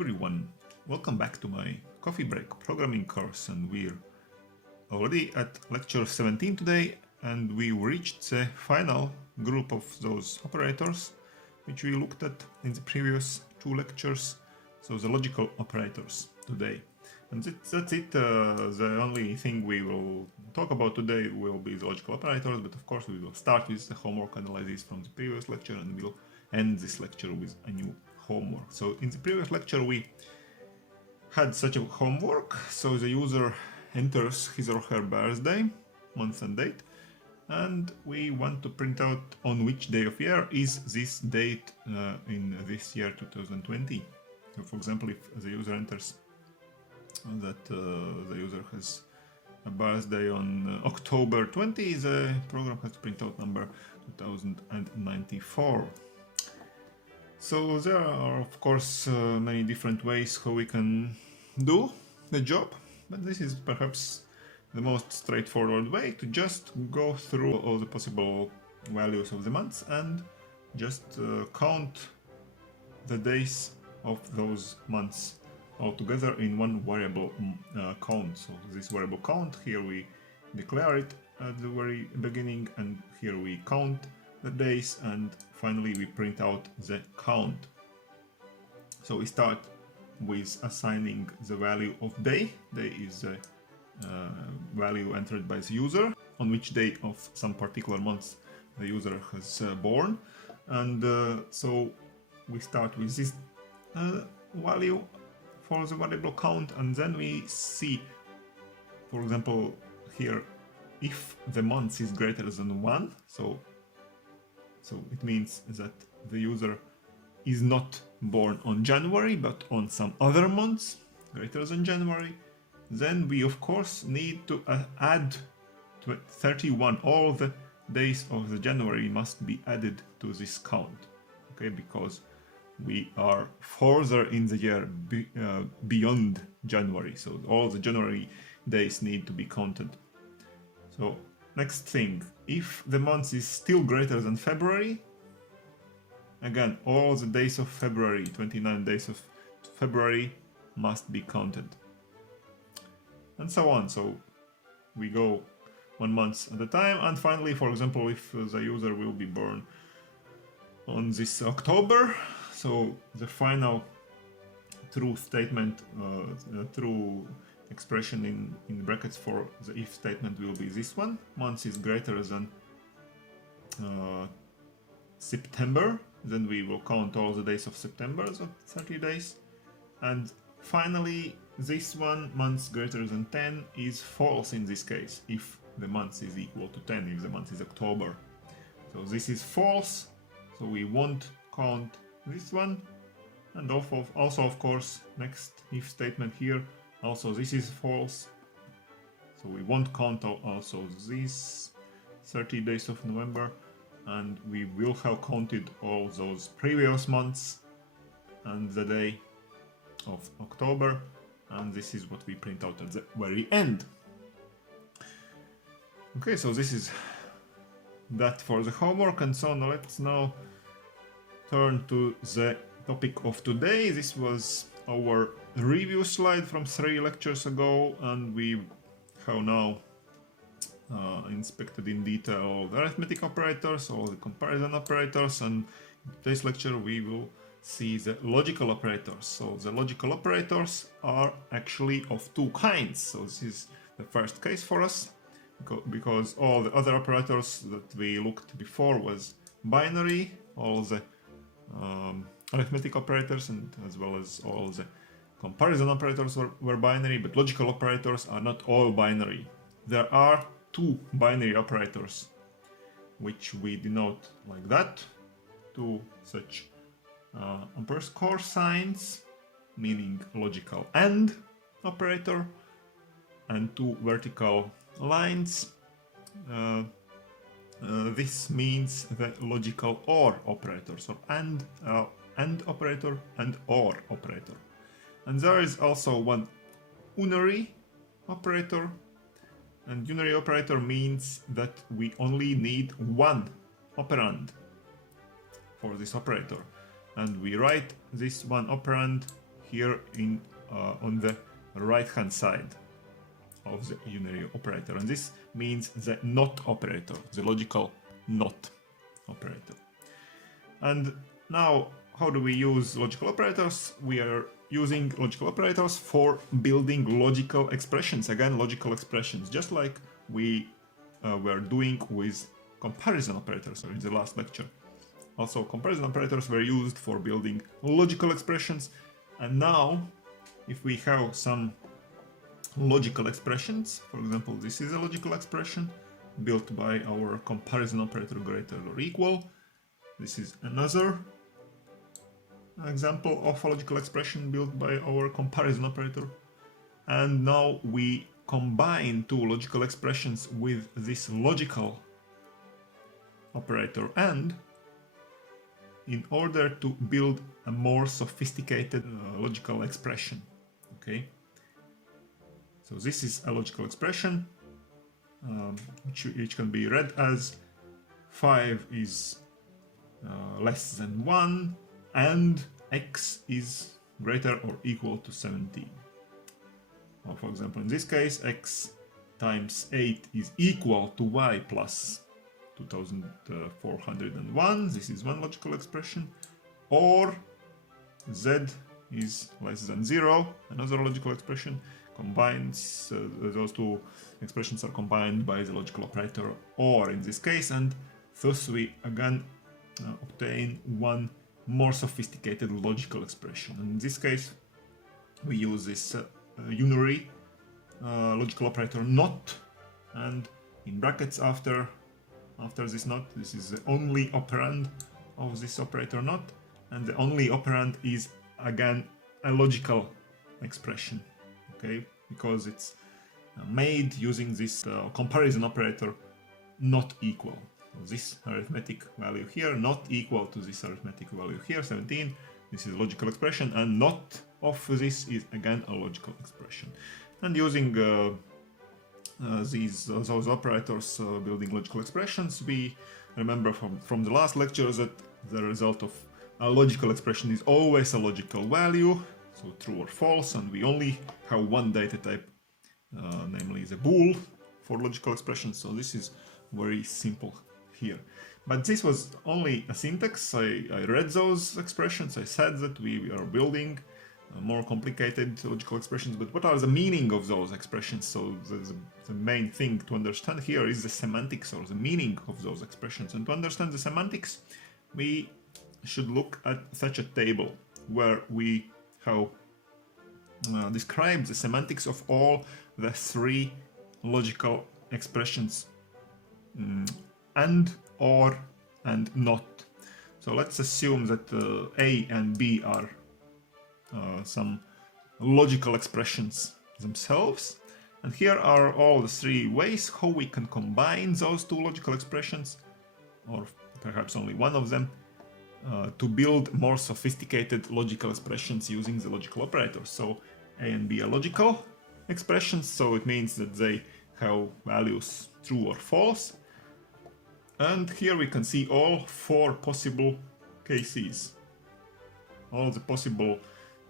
everyone, welcome back to my coffee break programming course, and we're already at lecture 17 today, and we reached the final group of those operators which we looked at in the previous two lectures, so the logical operators today. And that's it. The only thing we will talk about today will be the logical operators, but of course we will start with the homework analysis from the previous lecture, and we'll end this lecture with a new homework. So in the previous lecture we had such a homework. So the user enters his or her birthday, month and date, and we want to print out on which day of year is this date in this year 2020. So for example, if the user enters that the user has a birthday on October 20, the program has to print out number 2094. So there are of course many different ways how we can do the job, but this is perhaps the most straightforward way to just go through all the possible values of the months and just count the days of those months all together in one variable count. So this variable count, here we declare it at the very beginning, and here we count the days, and finally we print out the count. So we start with assigning the value of day. Day is the value entered by the user, on which day of some particular month the user has born, and so we start with this value for the variable count, and then we see, for example, here, if the month is greater than 1, so it means that the user is not born on January but on some other months greater than January, then we of course need to add 31. All the days of the January must be added to this count, okay, because we are further in the year beyond January, so all the January days need to be counted. So next thing, if the month is still greater than February, again all the days of February, 29 days of February, must be counted, and so on. So we go 1 month at a time, and finally, for example, if the user will be born on this October, so the final true statement, true expression in brackets for the if statement will be this one. Month is greater than September, then we will count all the days of September, so 30 days. And finally, this one, month greater than 10, is false in this case, if the month is equal to 10, if the month is October. So this is false, so we won't count this one. And also of course, next if statement here, also this is false, so we won't count also these 30 days of November, and we will have counted all those previous months and the day of October, and this is what we print out at the very end. Okay, so this is that for the homework, and so now let's now turn to the topic of today. This was our review slide from 3 lectures ago, and we have now inspected in detail all the arithmetic operators, all the comparison operators, and in today's lecture we will see the logical operators. So the logical operators are actually of 2 kinds. So this is the first case for us, because all the other operators that we looked before was binary. All the arithmetic operators and as well as all the comparison operators were binary, but logical operators are not all binary. There are 2 binary operators, which we denote like that, 2 such underscore signs, meaning logical AND operator, and 2 vertical lines. This means the logical OR operator, so AND operator and OR operator. And there is also one unary operator, and unary operator means that we only need 1 operand for this operator, and we write this one operand here in on the right hand side of the unary operator, and this means the not operator, the logical not operator. And now, how do we use logical operators? We are using logical operators for building logical expressions. Again, logical expressions, just like we were doing with comparison operators in the last lecture. Also, comparison operators were used for building logical expressions. And now, if we have some logical expressions, for example, this is a logical expression built by our comparison operator greater or equal. This is another example of a logical expression built by our comparison operator. And now we combine two logical expressions with this logical operator AND in order to build a more sophisticated logical expression. Okay, so this is a logical expression which can be read as 5 is less than 1 and x is greater or equal to 17. Or for example, in this case, x times 8 is equal to y plus 2401. This is one logical expression. Or z is less than 0, another logical expression. Combines, those two expressions are combined by the logical operator OR in this case, and thus we again obtain one more sophisticated logical expression. In this case, we use this unary logical operator NOT, and in brackets after this NOT, this is the only operand of this operator NOT, and the only operand is again a logical expression. Okay, because it's made using this comparison operator not equal. So this arithmetic value here not equal to this arithmetic value here, 17. This is a logical expression, and not of this is again a logical expression. And using those operators building logical expressions, we remember from the last lecture that the result of a logical expression is always a logical value, so true or false, and we only have one data type, namely the bool for logical expressions. So this is very simple here. But this was only a syntax. I read those expressions. I said that we are building more complicated logical expressions, but what are the meaning of those expressions? So the main thing to understand here is the semantics, or the meaning of those expressions. And to understand the semantics, we should look at such a table where we have described the semantics of all the three logical expressions, and, or, and not. So let's assume that A and B are some logical expressions themselves, and here are all the three ways how we can combine those two logical expressions, or perhaps only one of them, to build more sophisticated logical expressions using the logical operators. So A and B are logical expressions, so it means that they have values true or false. And here we can see all four possible cases, all the possible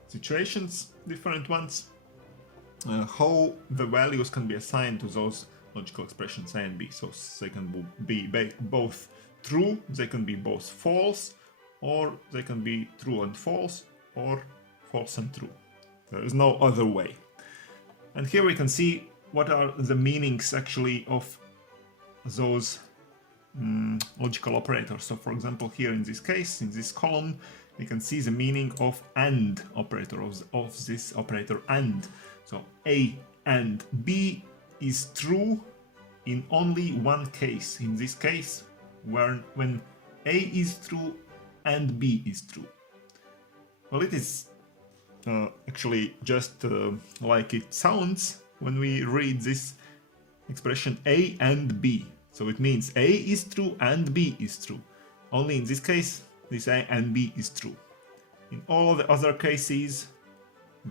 situations, different ones, how the values can be assigned to those logical expressions A and B. So they can be both true, they can be both false, or they can be true and false, or false and true. There is no other way. And here we can see what are the meanings actually of those logical operators. So for example, here in this case, in this column, we can see the meaning of AND operator, of this operator AND. So A and B is true in only one case. In this case, when A is true and B is true. Well, it is actually just like it sounds when we read this expression A and B. So it means A is true and B is true. Only in this case, this A and B is true. In all the other cases,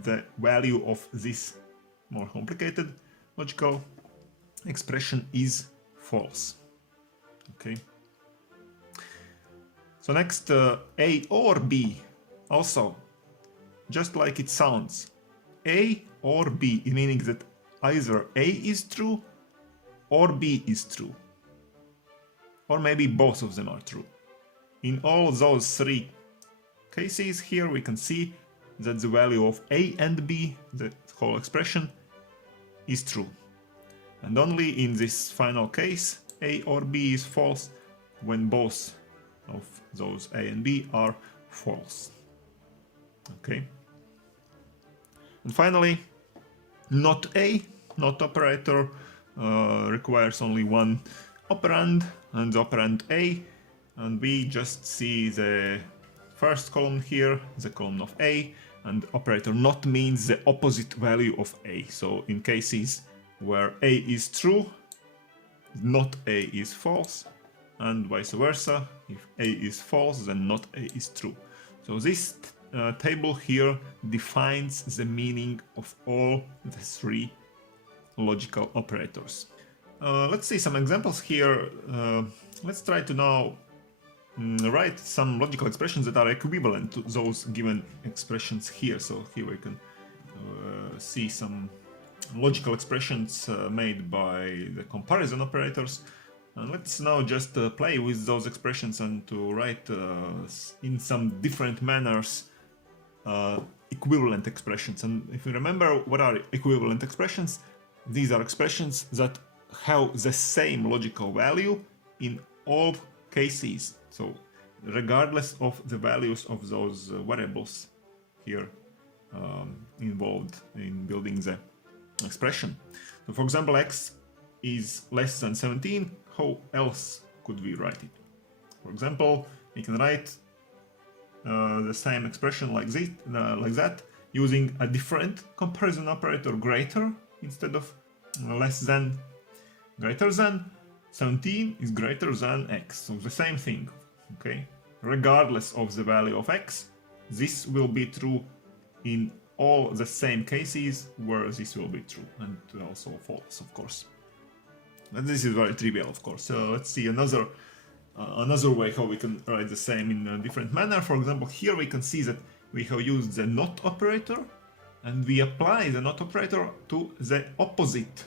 the value of this more complicated logical expression is false. Okay. So next, A or B also just like it sounds. A or B, meaning that either A is true or B is true. Or maybe both of them are true. In all those three cases here we can see that the value of A and B, the whole expression, is true. And only in this final case, A or B is false when both of those A and B are false. Okay. And finally, not A, not operator, requires only one operand, and the operand A, and we just see the first column here, the column of A, and operator not means the opposite value of A. So in cases where A is true, not A is false, and vice versa. If A is false, then not A is true. So this table here defines the meaning of all the three logical operators. Let's see some examples here. Let's try to now write some logical expressions that are equivalent to those given expressions here. So here we can see some logical expressions made by the comparison operators. And let's now just play with those expressions and to write in some different manners equivalent expressions. And if you remember what are equivalent expressions, these are expressions that have the same logical value in all cases. So regardless of the values of those variables here involved in building the expression. So for example, x is less than 17, how else could we write it? For example, we can write the same expression like this, like that, using a different comparison operator, greater instead of less than. Greater than 17 is greater than x, so the same thing, okay? Regardless of the value of x, this will be true in all the same cases where this will be true, and also false, of course. And this is very trivial, of course. So let's see another way how we can write the same in a different manner. For example, here we can see that we have used the not operator, and we apply the not operator to the opposite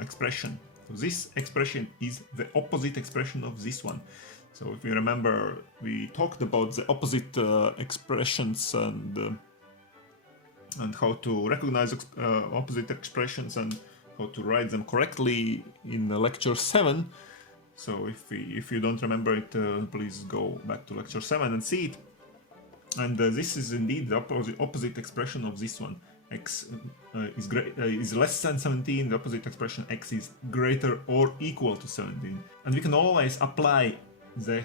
expression. So this expression is the opposite expression of this one. So if you remember, we talked about the opposite expressions and how to recognize opposite expressions and how to write them correctly in lecture 7. So if you don't remember it, please go back to lecture 7 and see it. And this is indeed the opposite expression of this one. X is less than 17, the opposite expression x is greater or equal to 17. And we can always apply the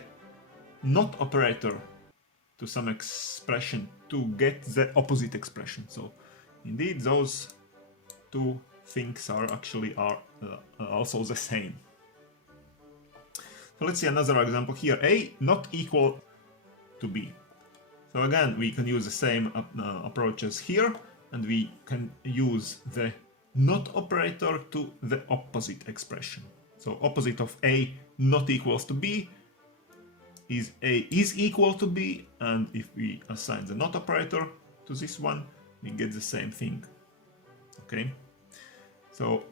not operator to some expression to get the opposite expression. So indeed those two things are actually also the same. So let's see another example here. A not equal to B. So again, we can use the same approaches here, and we can use the not operator to the opposite expression. So opposite of A not equals to B is A is equal to B, and if we assign the not operator to this one, we get the same thing. Okay? So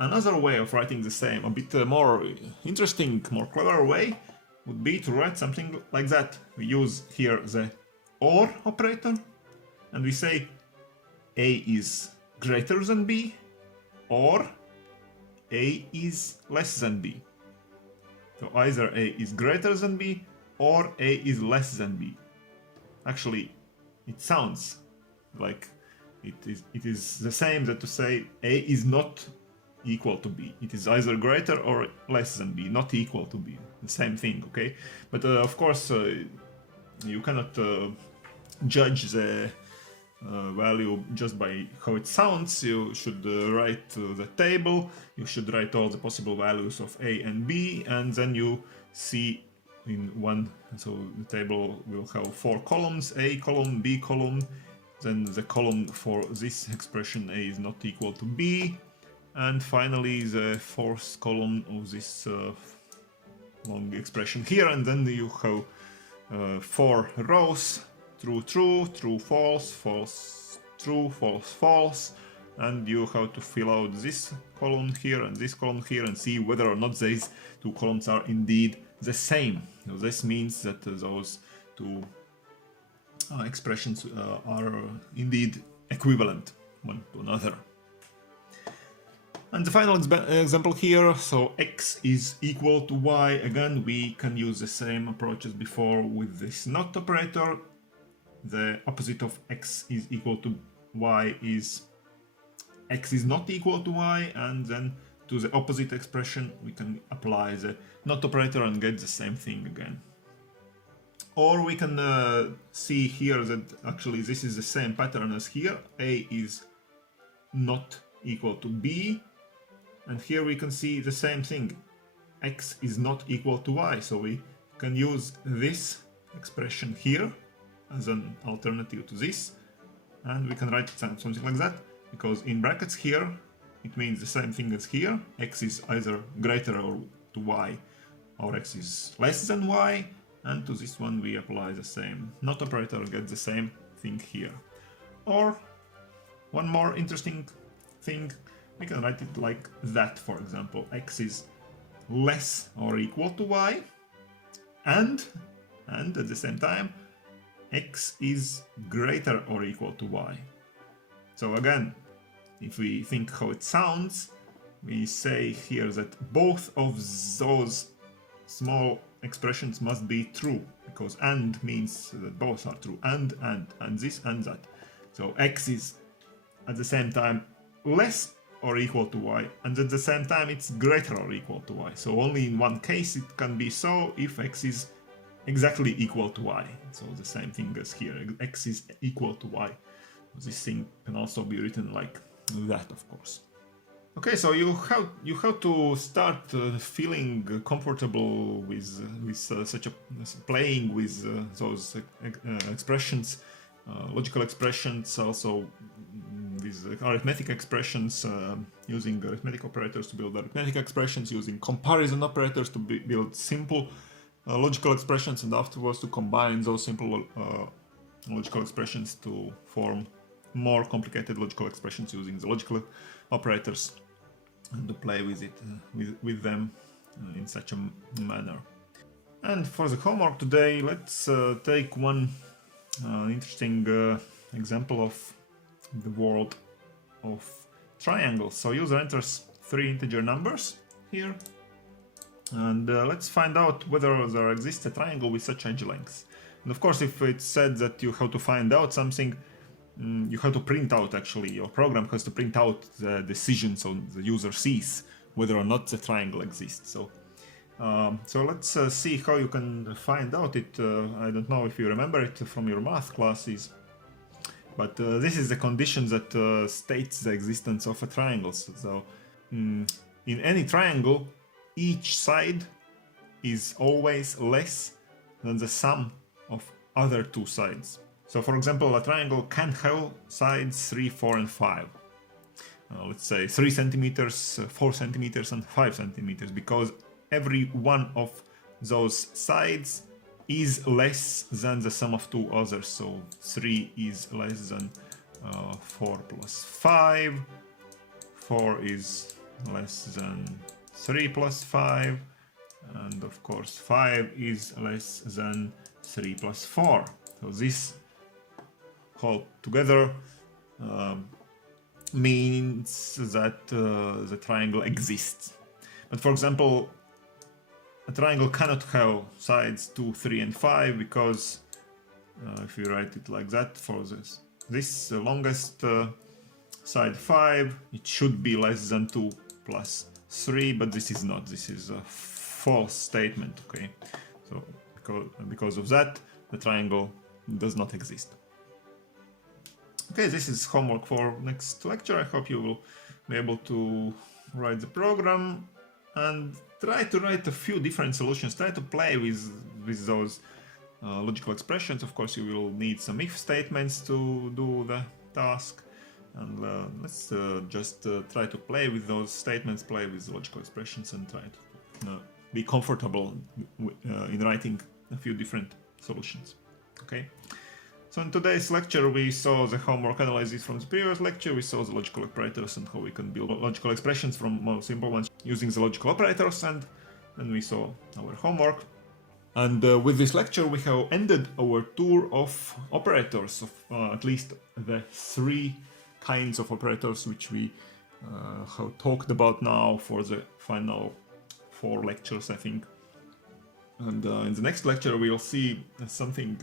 another way of writing the same, a bit more interesting, more clever way, would be to write something like that. We use here the OR operator, and we say A is greater than B, or A is less than B. So either A is greater than B, or A is less than B. Actually, it sounds like it is the same that to say A is not equal to B. It is either greater or less than B, not equal to B. The same thing, okay? But of course, you cannot judge the value just by how it sounds. You should write the table, you should write all the possible values of A and B, and then you see in one, so the table will have 4 columns, A column, B column, then the column for this expression A is not equal to B, and finally the 4th column of this long expression here, and then you have 4 rows true, true, true, false, false, true, false, false, and you have to fill out this column here and this column here and see whether or not these two columns are indeed the same. So this means that those two expressions are indeed equivalent one to another. And the final example here, so x is equal to y. Again, we can use the same approach as before with this not operator. The opposite of x is equal to y is x is not equal to y, and then to the opposite expression we can apply the not operator and get the same thing again. Or we can see here that actually this is the same pattern as here. A is not equal to b, and here we can see the same thing. X is not equal to y, so we can use this expression here as an alternative to this, and we can write something like that, because in brackets here it means the same thing as here. X is either greater or to y, or x is less than y, and to this one we apply the same not operator and get the same thing here. Or one more interesting thing, we can write it like that, for example. X is less or equal to y, and at the same time x is greater or equal to y. So again, if we think how it sounds, we say here that both of those small expressions must be true, because and means that both are true, and this and that. So x is at the same time less or equal to y, and at the same time it's greater or equal to y. So only in one case it can be so, if x is exactly equal to y. So the same thing as here, x is equal to y. This thing can also be written like that, of course. Okay, so you have to start feeling comfortable with such a playing with those expressions, logical expressions, also with arithmetic expressions, using arithmetic operators to build arithmetic expressions, using comparison operators to build simple logical expressions, and afterwards to combine those simple logical expressions to form more complicated logical expressions using the logical operators, and to play with it with them in such a manner. And for the homework today, let's take one interesting example of the world of triangles. So user enters 3 integer numbers here, and let's find out whether there exists a triangle with such edge lengths. And of course, if it's said that you have to find out something, you have to print out, actually, your program has to print out the decision so the user sees whether or not the triangle exists. So let's see how you can find out it. I don't know if you remember it from your math classes, but this is the condition that states the existence of a triangle. So in any triangle, each side is always less than the sum of other two sides. So for example, a triangle can have sides 3, 4 and 5. Let's say 3 centimeters, 4 centimeters and 5 centimeters, because every one of those sides is less than the sum of two others. So 3 is less than 4 plus 5, 4 is less than 3 plus 5, and of course 5 is less than 3 plus 4. So this whole together means that the triangle exists. But for example, a triangle cannot have sides 2, 3 and 5, because if you write it like that, for this longest side 5, it should be less than 2 plus 3, but this is not. This is a false statement, okay? So because of that, the triangle does not exist. Okay, this is homework for next lecture. I hope you will be able to write the program and try to write a few different solutions. Try to play with those logical expressions. Of course, you will need some if statements to do the task. And let's just try to play with those statements, play with logical expressions, and try to be comfortable in writing a few different solutions. Okay. So in today's lecture we saw the homework analysis from the previous lecture, we saw the logical operators and how we can build logical expressions from more simple ones using the logical operators, and we saw our homework. And with this lecture we have ended our tour of operators, of at least the 3 kinds of operators which we have talked about now for the final 4 lectures, I think. And in the next lecture we'll see something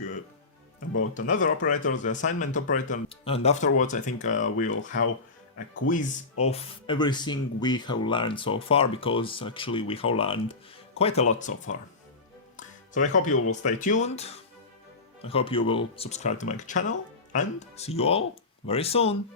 about another operator, the assignment operator, and afterwards I think we'll have a quiz of everything we have learned so far, because actually we have learned quite a lot so far. So I hope you will stay tuned, I hope you will subscribe to my channel, and see you all very soon!